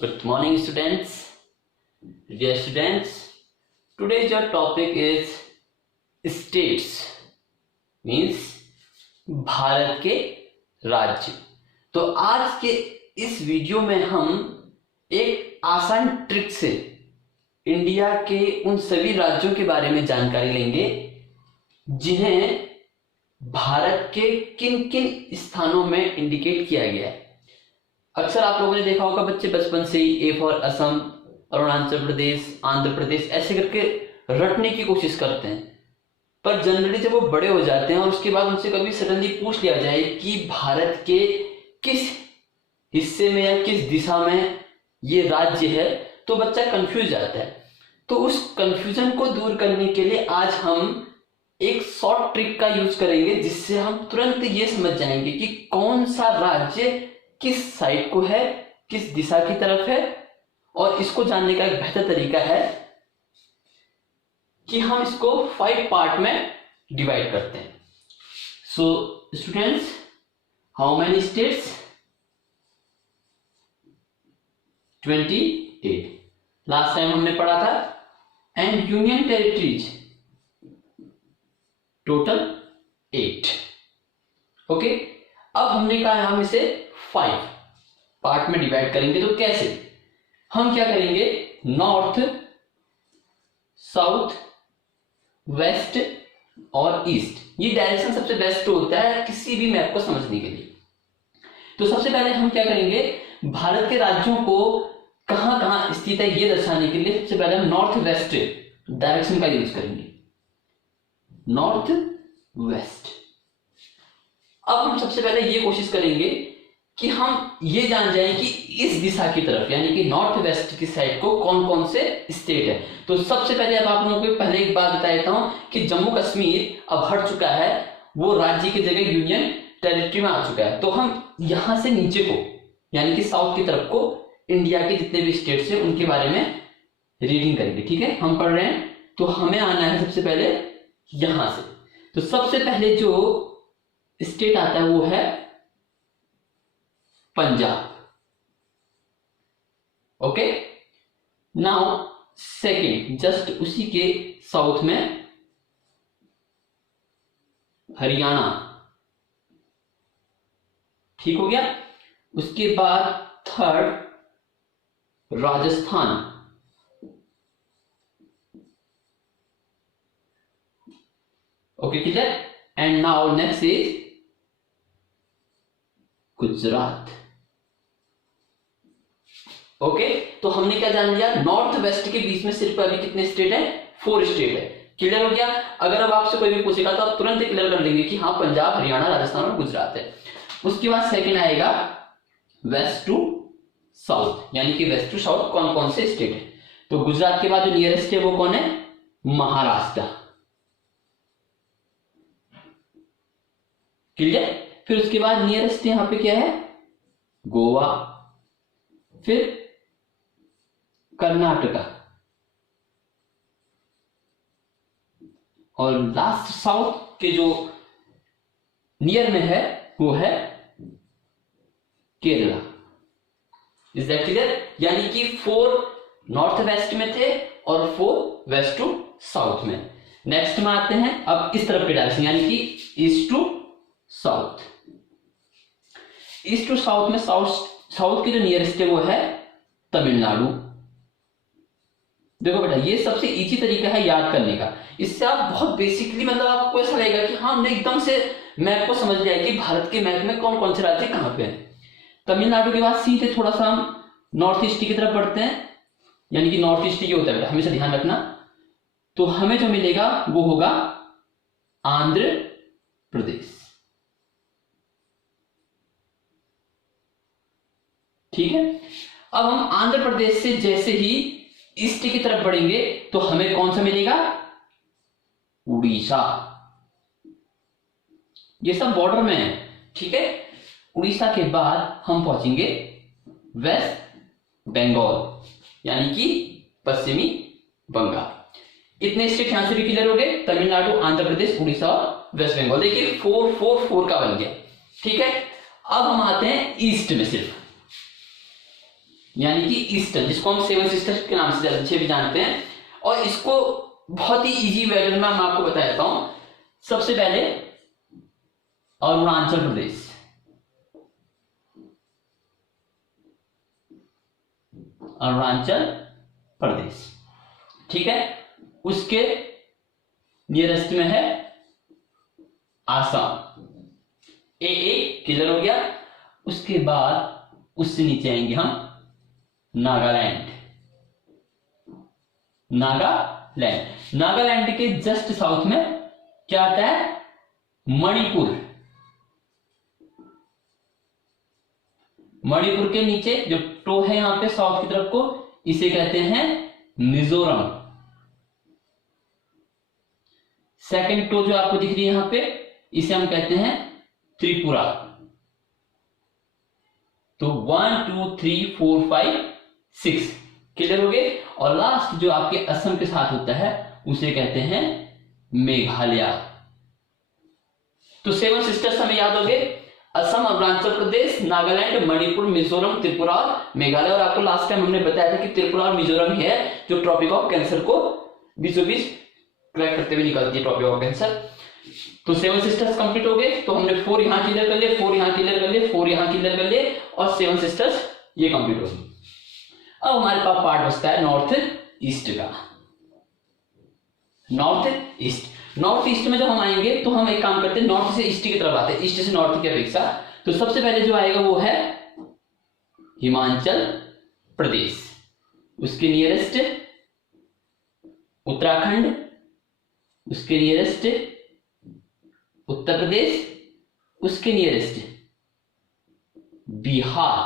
Good morning, students. Dear students, today's your topic is states, means Bharat के राज्य। तो आज के इस वीडियो में हम एक आसान ट्रिक से इंडिया के उन सभी राज्यों के बारे में जानकारी लेंगे जिन्हें भारत के किन किन स्थानों में इंडिकेट किया गया है। अक्सर आप लोगों ने देखा होगा बच्चे बचपन से ही ए फॉर असम, अरुणाचल प्रदेश, आंध्र प्रदेश ऐसे करके रटने की कोशिश करते हैं, पर जनरली जब वो बड़े हो जाते हैं और उसके बाद उनसे कभी सडनली पूछ लिया जाए कि भारत के किस हिस्से में या किस दिशा में ये राज्य है, तो बच्चा कंफ्यूज जाता है। तो उस कंफ्यूजन को दूर करने के लिए आज हम एक शॉर्ट ट्रिक का यूज करेंगे जिससे हम तुरंत ये समझ जाएंगे कि कौन सा राज्य किस साइड को है, किस दिशा की तरफ है। और इसको जानने का एक बेहतर तरीका है कि हम इसको 5 पार्ट में डिवाइड करते हैं। So students, how many states? 28। Last time हमने पढ़ा था। And union territories total 8। Okay, अब हमने कहा हम इसे 5 पार्ट में डिवाइड करेंगे। तो कैसे? हम क्या करेंगे, नॉर्थ, साउथ, वेस्ट और ईस्ट, ये डायरेक्शन सबसे बेस्ट होता है किसी भी मैप को समझने के लिए। तो सबसे पहले हम क्या करेंगे, भारत के राज्यों को कहां कहां स्थित है ये दर्शाने के लिए सबसे पहले हम नॉर्थ वेस्ट डायरेक्शन का यूज करेंगे। North west. अब हम सबसे पहले ये कोशिश करेंगे कि हम ये जान जाएं कि इस दिशा की तरफ यानी कि नॉर्थ वेस्ट की साइड को कौन कौन से स्टेट है। तो सबसे पहले अब आप लोगों को पहले एक बात बता देता हूं कि जम्मू कश्मीर अब हट चुका है, वो राज्य की जगह यूनियन टेरिटरी में आ चुका है। तो हम यहां से नीचे को यानी कि साउथ की तरफ को इंडिया के जितने भी स्टेट्स हैं उनके बारे में रीडिंग करेंगे। ठीक है, हम पढ़ रहे हैं तो हमें आना है सबसे पहले यहां से। तो सबसे पहले जो स्टेट आता है वो है Punjab. Okay, now second just उसी के साउथ में हरियाणा। ठीक हो गया। उसके बाद third Rajasthan. Okay clear. And now next is Gujarat. Okay, तो हमने क्या जान लिया, नॉर्थ वेस्ट के बीच में सिर्फ अभी कितने स्टेट है, 4 स्टेट है। क्लियर हो गया। अगर अब आपसे कोई भी पूछेगा तो आप तुरंत क्लियर कर लेंगे कि हाँ पंजाब, हरियाणा, राजस्थान और गुजरात है। उसके बाद सेकंड आएगा वेस्ट टू साउथ यानी कि वेस्ट टू साउथ कौन कौन से स्टेट है। तो गुजरात के बाद जो नियरेस्ट है वो कौन है, महाराष्ट्र। क्लियर। फिर उसके बाद नियरेस्ट यहां पे क्या है, गोवा, फिर कर्नाटका और लास्ट साउथ के जो नियर में है वो है केरला। Is that clear. यानी कि 4 नॉर्थ वेस्ट में थे और 4 वेस्ट टू साउथ में। नेक्स्ट में आते हैं अब इस तरफ के डायरेक्शन यानी कि east to south. East to south में साउथ के जो नियरेस्ट है वो है तमिलनाडु। देखो बेटा, ये सबसे इजी तरीका है याद करने का। इससे आप बहुत बेसिकली मतलब आपको ऐसा लगेगा कि हाँ हमने एकदम से मैप को समझ लिया कि भारत के मैप में कौन कौन से राज्य कहां पे हैं। तमिलनाडु के बाद सीधे थोड़ा सा हम नॉर्थ ईस्ट की तरफ बढ़ते हैं यानी कि नॉर्थ ईस्ट ये होता है बेटा, हमेशा ध्यान रखना। तो हमें जो मिलेगा वो होगा आंध्र प्रदेश। ठीक है। अब हम आंध्र प्रदेश से जैसे ही ईस्ट की तरफ बढ़ेंगे तो हमें कौन सा मिलेगा, उड़ीसा। ये सब बॉर्डर में है। ठीक है। उड़ीसा के बाद हम पहुंचेंगे वेस्ट बंगाल यानी कि पश्चिमी बंगाल। इतने स्टेट यहां से भी क्लियर हो गए, तमिलनाडु, आंध्र प्रदेश, उड़ीसा और वेस्ट बंगाल। देखिए 4-4-4 का बन गया। ठीक है। अब हम आते हैं ईस्ट में। सिर्फ यानी कि ईस्टर्न, जिसको हम सेवन सिस्टर्स के नाम से भी जानते हैं। और इसको बहुत ही इजी वर्जन में मैं आपको बता देता हूं। सबसे पहले अरुणाचल प्रदेश, अरुणाचल प्रदेश, ठीक है। उसके नियरेस्ट में है आसाम, ए क्लियर हो गया। उसके बाद उससे नीचे आएंगे हम नागालैंड, नागालैंड के जस्ट साउथ में क्या आता है, मणिपुर, मणिपुर के नीचे जो टो है यहां पे साउथ की तरफ को, इसे कहते हैं मिजोरम। सेकंड टो जो आपको दिख रही है यहां पे, इसे हम कहते हैं त्रिपुरा। तो 1 2 3 4 5 6 क्लियर हो गए। और लास्ट जो आपके असम के साथ होता है उसे कहते हैं मेघालय। तो सेवन सिस्टर्स हमें याद हो गए, असम, अरुणाचल प्रदेश, नागालैंड, मणिपुर, मिजोरम, त्रिपुरा और मेघालय। और आपको लास्ट टाइम हमने बताया था कि त्रिपुरा और मिजोरम है जो ट्रॉपिक ऑफ कैंसर को बीचों बीच क्रैक करते हुए निकलती है, ट्रॉपिक ऑफ कैंसर। तो सेवन सिस्टर्स कंप्लीट हो गए। तो हमने 4 यहां क्लियर कर लिए, 4 यहां क्लियर कर लिए, 4 यहां क्लियर कर लिए और सेवन सिस्टर्स ये कंप्लीट हो गई। अब हमारे पास पार्ट बचता है नॉर्थ ईस्ट का। नॉर्थ ईस्ट में जब हम आएंगे तो हम एक काम करते हैं, नॉर्थ से ईस्ट की तरफ आते हैं, ईस्ट से नॉर्थ की अपेक्षा। तो सबसे पहले जो आएगा वो है हिमाचल प्रदेश, उसके नियरेस्ट उत्तराखंड, उसके नियरेस्ट उत्तर प्रदेश, उसके नियरेस्ट बिहार,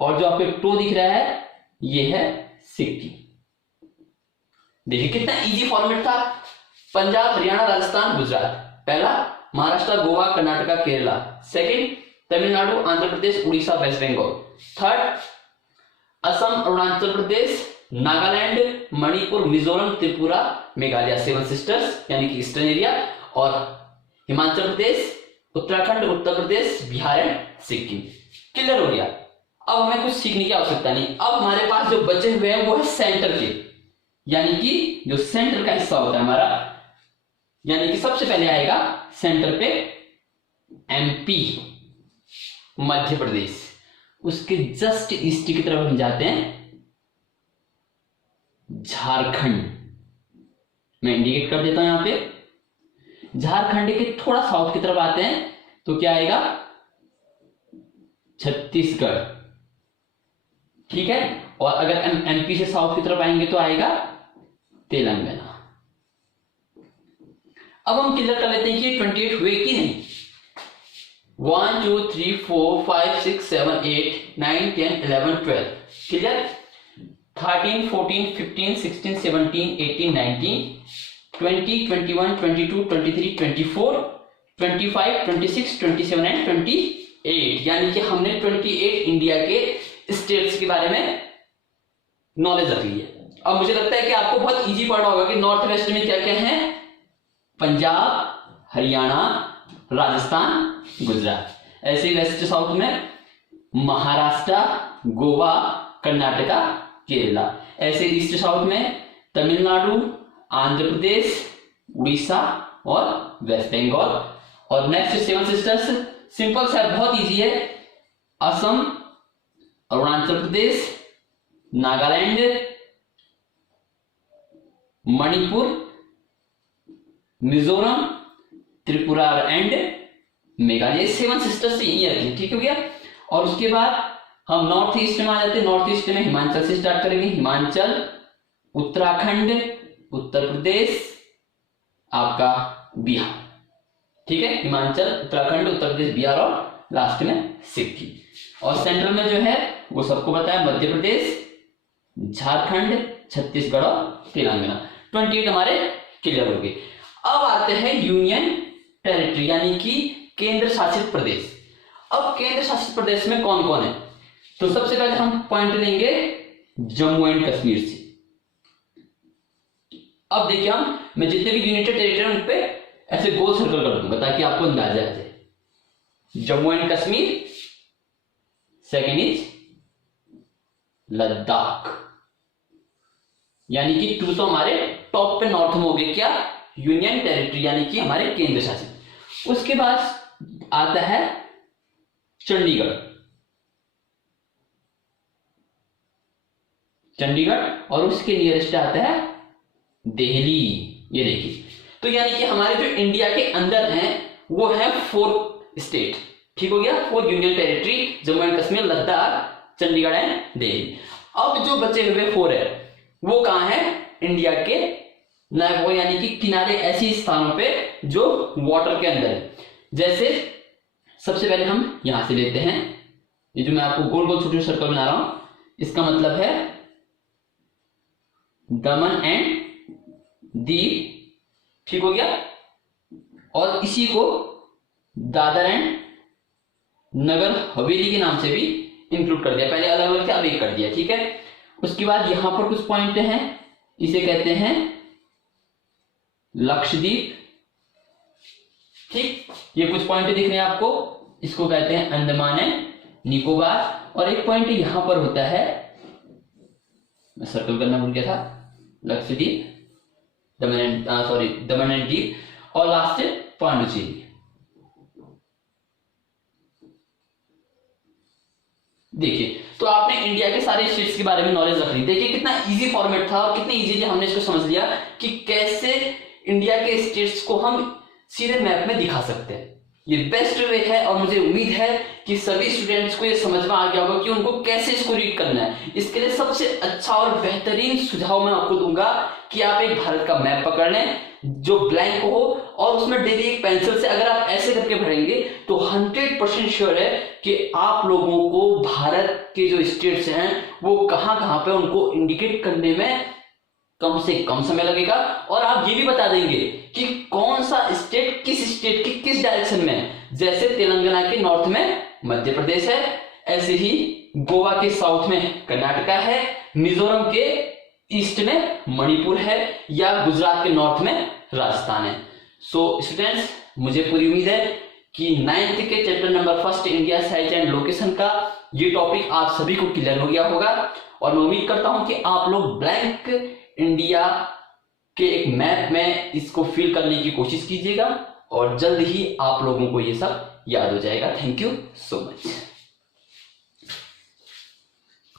और जो आपको टो दिख रहा है ये है सिक्किम। देखिए कितना इजी फॉर्मेट था। पंजाब, हरियाणा, राजस्थान, गुजरात पहला, Maharashtra, Goa, Karnataka, Kerala second, Tamil Nadu, Andhra Pradesh, Orissa, waste Bengal third, Assam, Arunachal Pradesh, Nagaland, Manipur, Mizoram, Tripura, Meghalaya seven sisters यानी कि ईस्टर्न एरिया, और हिमाचल प्रदेश, उत्तराखंड, उत्तर प्रदेश, बिहार एंड सिक्किम। क्लियर हो गया। अब हमें कुछ सीखने की आवश्यकता नहीं। अब हमारे पास जो बचे हुए हैं वो है सेंटर के, यानी कि जो सेंटर का हिस्सा होता है हमारा, यानी कि सबसे पहले आएगा सेंटर पे एमपी, मध्य प्रदेश। उसके जस्ट ईस्ट की तरफ हम जाते हैं झारखंड, मैं इंडिकेट कर देता हूं यहां पे। झारखंड के थोड़ा साउथ की तरफ आते हैं तो क्या आएगा, छत्तीसगढ़, ठीक है। और अगर एमपी से साउथ की तरफ आएंगे तो आएगा तेलंगाना। अब हम क्लियर कर लेते हैं कि 28 हुए कि नहीं। 1 2 3 4 5 6 7 8 9 10 11 12 क्लियर। 13 14 15 16 17 18 19 20 21 22 23 24 25 26 27 एंड 28, यानी कि हमने 28 इंडिया के स्टेट्स के बारे में नॉलेज रख ली है। अब मुझे लगता है कि आपको बहुत इजी पड़ा होगा कि नॉर्थ वेस्ट में क्या क्या है, पंजाब, हरियाणा, राजस्थान, गुजरात। ऐसे वेस्ट साउथ में महाराष्ट्र, गोवा, कर्नाटका, केरला। ऐसे ईस्ट साउथ में तमिलनाडु, आंध्र प्रदेश, उड़ीसा और वेस्ट बंगाल। और नेक्स्ट सेवन सिस्टर्स सिंपल सा, बहुत इजी है, Assam, Arunachal Pradesh, Nagaland, Manipur, Mizoram, Tripura and Meghalaya. Seven sisters यही आती है, ठीक हो गया। और उसके बाद हम नॉर्थ ईस्ट में आ जाते हैं। नॉर्थ ईस्ट में हिमाचल से स्टार्ट करेंगे, हिमाचल, उत्तराखंड, उत्तर प्रदेश, आपका बिहार, ठीक है। हिमाचल, उत्तराखंड, उत्तर प्रदेश, बिहार और लास्ट में सिक्किम। और सेंट्रल में जो है वो सबको बताया, मध्य प्रदेश, झारखंड, छत्तीसगढ़ और तेलंगाना। 28 हमारे क्लियर हो गए। अब आते हैं यूनियन टेरिटरी यानी कि केंद्र शासित प्रदेश। अब केंद्र शासित प्रदेश में कौन कौन है, तो सबसे पहले हम पॉइंट लेंगे जम्मू एंड कश्मीर से। अब देखिए मैं जितने भी यूनिटेड टेरिटरी उन पे ऐसे गोल सर्कल कर दूंगा ताकि आपको अंदाजा आ जाए। Jammu and Kashmir, second is Ladakh, यानी कि 2 तो हमारे टॉप पे नॉर्थ में हो गए क्या, यूनियन टेरिटरी यानी कि हमारे केंद्र शासित। उसके बाद आता है चंडीगढ़, चंडीगढ़ और उसके नियरेस्ट आता है दिल्ली। ये देखिए, तो यानी कि हमारे जो इंडिया के अंदर हैं वो है 4 स्टेट, ठीक हो गया, 4 union territory, Jammu and Kashmir, Ladakh, Chandigarh and Delhi. अब जो बचे हुए 4 है वो कहां है, इंडिया के वो यानी कि किनारे ऐसी स्थानों पे जो वाटर के अंदर है। जैसे सबसे पहले हम यहां से लेते हैं, ये जो मैं आपको गोल गोल छोटे सर्कल बना रहा हूं, इसका मतलब है दमन एंड दीव, ठीक हो गया, और इसी को दादर एंड नगर हवेली के नाम से भी इंक्लूड कर दिया, पहले अलग अलग थे अब एक कर दिया, ठीक है। उसके बाद यहां पर कुछ पॉइंट हैं, इसे कहते हैं लक्षद्वीप, ठीक, ये कुछ पॉइंट दिख रहे हैं आपको, इसको कहते हैं अंडमान एंड निकोबार। और एक पॉइंट यहां पर होता है, मैं सर्कल करना भूल गया था, लक्षद्वीप, दमन एंड दीव, और लास्ट है पांडुचेरी। देखिए, तो आपने इंडिया के सारे स्टेट्स के बारे में नॉलेज रख ली। देखिए कितना इजी फॉर्मेट था और कितने इजीली हमने इसको समझ लिया कि कैसे इंडिया के स्टेट्स को हम सीधे मैप में दिखा सकते हैं। ये बेस्ट वे है और मुझे उम्मीद है कि सभी स्टूडेंट्स को ये समझ में आ गया होगा कि उनको कैसे इसको रीड करना है। इसके लिए सबसे अच्छा और बेहतरीन सुझाव मैं आपको दूंगा कि आप एक भारत का मैप पकड़ लें जो ब्लैंक हो, और उसमें डेली एक पेंसिल से अगर आप ऐसे करके भरेंगे तो 100% श्योर है कि आप लोगों को भारत के जो स्टेट्स हैं वो कहां कहां पे उनको इंडिकेट करने में कम से कम समय लगेगा। और आप ये भी बता देंगे कि कौन सा स्टेट के किस डायरेक्शन में है। जैसे तेलंगाना के नॉर्थ में मध्य प्रदेश है, ऐसे ही गोवा के साउथ में कर्नाटका है, मिजोरम के ईस्ट में मणिपुर है, या गुजरात के नॉर्थ में राजस्थान है। सो स्टूडेंट्स, मुझे पूरी उम्मीद है कि 9th के chapter number 1 India size and location का ये टॉपिक आप सभी को क्लियर हो गया होगा, और मैं उम्मीद करता हूं कि आप लोग ब्लैंक इंडिया के एक मैप में इसको फिल करने की कोशिश कीजिएगा और जल्द ही आप लोगों को ये सब याद हो जाएगा। Thank you so much.